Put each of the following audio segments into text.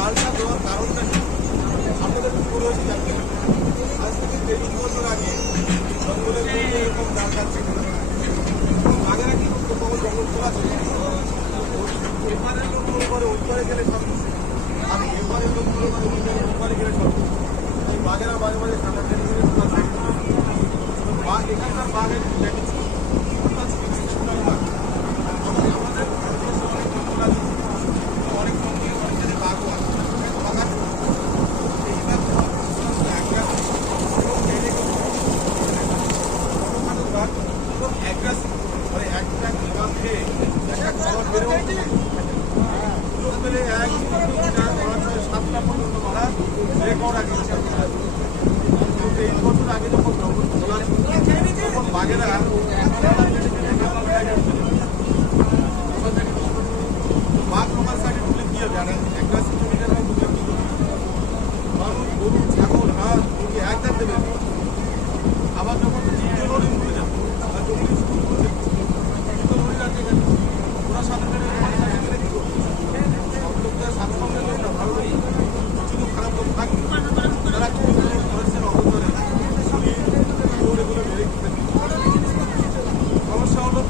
জালটা দেওয়ার কারণটা কি আপনাদের কি রয়েছে জানতে আজ থেকে 30 বছর আগে জঙ্গলের মধ্যে এরকম জাল কাটছে আগেরা কি করতো কখন জঙ্গল খোলা ছিল এপারের লোকগুলো পরে ওই পারে গেলে সব আর এপারের লোকগুলো পরে ওই পারে গেলে সব এই বাঘেরা মাঝে মাঝে সাঁতার কেটে গেলে বাঘ এখানকার বাঘের দেখেছি অর্থাৎ আমাদের অনেক জঙ্গল আছে অনেক জঙ্গলে অনেক জায়গায় বাঘও আছে বাঘ আছে অ্যাগ্রেসিভ মানে একটা খাবার খেয়ে একটা খাবার বেড়েও সুযোগ পেলে 1, 2, 3, 4, 5, 6, 7টা পর্যন্ত মারা রেকর্ড আগে 23 বছর আগে যখন জঙ্গল খোলা ছিল তখন বাঘেরা বাঘ লোকাল সাইডে ঢুকলে কি হবে আর অ্যাগ্রেসিভ মানুষ গরু ছাগল হাঁস মুরগি একদম দেবে আবার যখন জীবজলই ভুলে যাবে ওরা সাধারণ সব লোকদের স্বাচ্ছন্দ্যের লোক না ভালো কিছু খারাপ লোক থাকে তারা ফরেস্টের অবতরে এগুলো মেরে সমস্যা হলো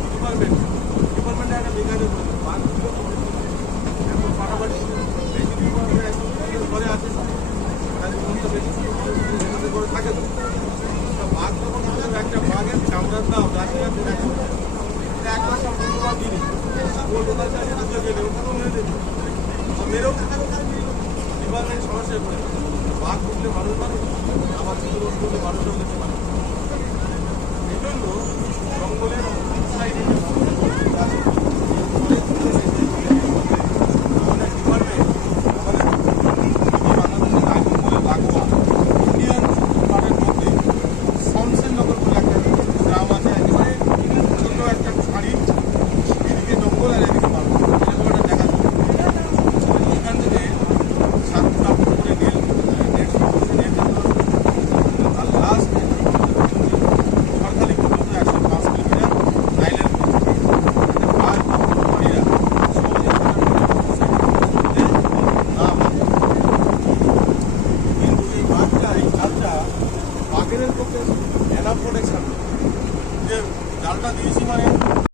ডিপার্টমেন্টে একটা বেকারে এখন পাঠাপাঠি বেশি ঘরে আছে বেশি করে থাকে তো বাঘ যখন একটা বাঘের চামড়ার দাম রাখে এক মাস মূল্যবান জিনিস কলকাতা গেলে ওখানেও মেরে দেবে মেরেও ডিপার্টমেন্ট সমস্যায় পড়ে বাঘ ঢুকলে মানুষ আবার চিত্রোষ করলে মানুষও যেতে পারে এই জন্য জঙ্গলের সাইডে